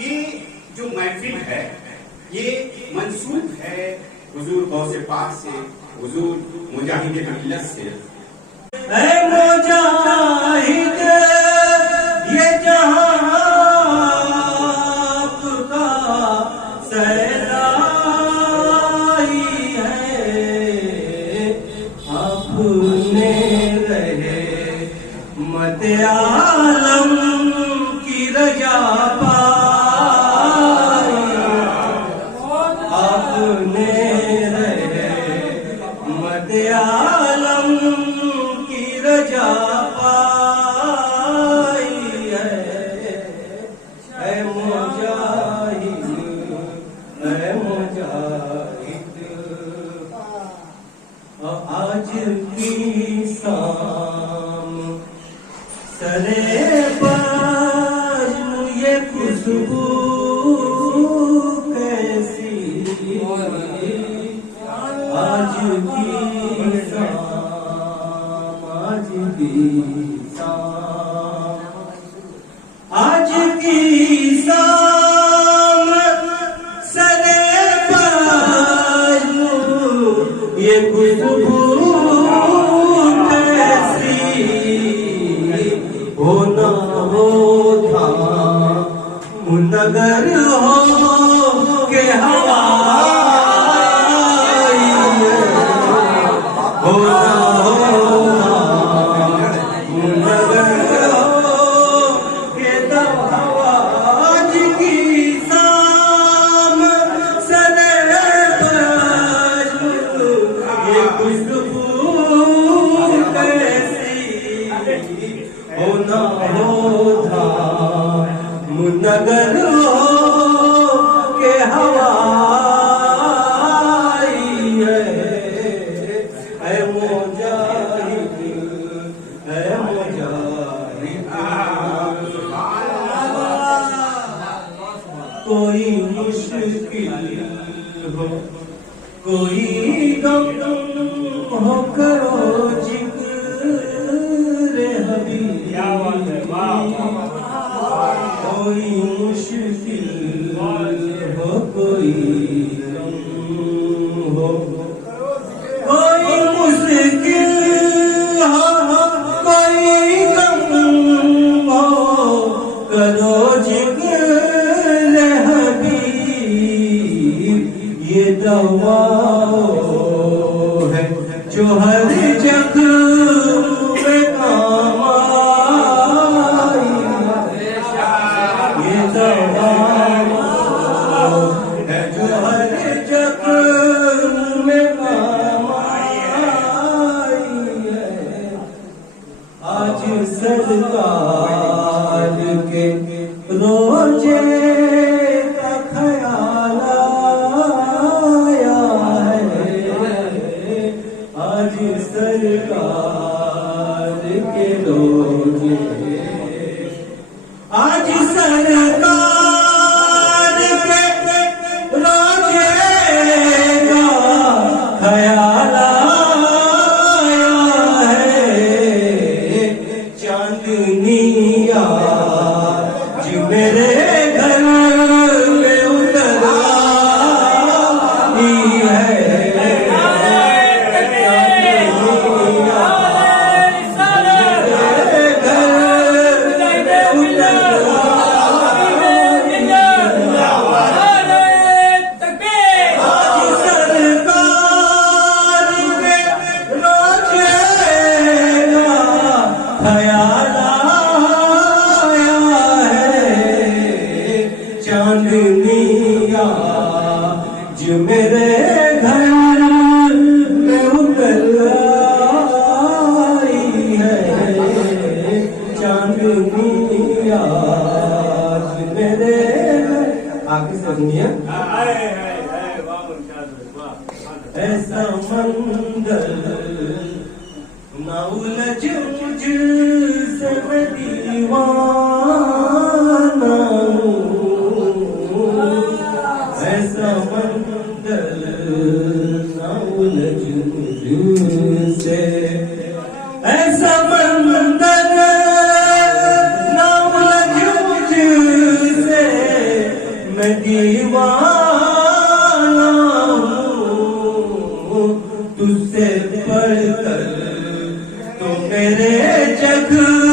ये जो महफिल है ये मंसूब है हुजूर गौसे पाक से, हुजूर मुजाहिद मिल्लत से। ऐ मुजाहिद ये जहां आपका सहराई है, अपने रहे मत आलम की रजा पाई, अपने रहे मत आलम की रजा पाई है मुजाहिद, है मुजाहिद। आज की शाम सरे पर ये खुशबू कैसी, आज की शाम, आज की शाम, आज की शाम सरे पर ये खुशबू कैसी, हो ना हो था मुनगर हो के हवा, हो ना हो मुनगर हो के हवा। आज की शाम सरे पर ये खुशबू कैसी, हो ना हो था मुनगर हो के हवाई है मुजाहिद, है मुजाहिद। कोई मुश्किल हो कोई गम हो करो जिक्र हबीब, कोई मुश्किल हो कोई गम हो, कोई मुश्किल हो कोई गम हो करो जिक्र हबीब, ये दवा है जो हर जख्म में काम आई, ये दवा है जो हर जख्म में काम आई है। आज सरकार के रोजे का ख्याल आया है, आज सरकार के रोजे, आज सरकार के रोजे का ख्याल आया है, चांदनी आज मेरे घर में उतर आई है, ख्याल आया है, चांदनी आज मेरे घर में उतर आई है, चांदनी आज मेरे। आगे से सुनिए। ऐसा मंदिर ना उलझ मुझसे मैं दीवाना हूँ, ऐसा मंदिर ना उलझ मुझसे, ऐसा मंदिर ना उलझ मुझसे, मैं दीवाना हूँ तुझसे बढ़कर तो मेरे जग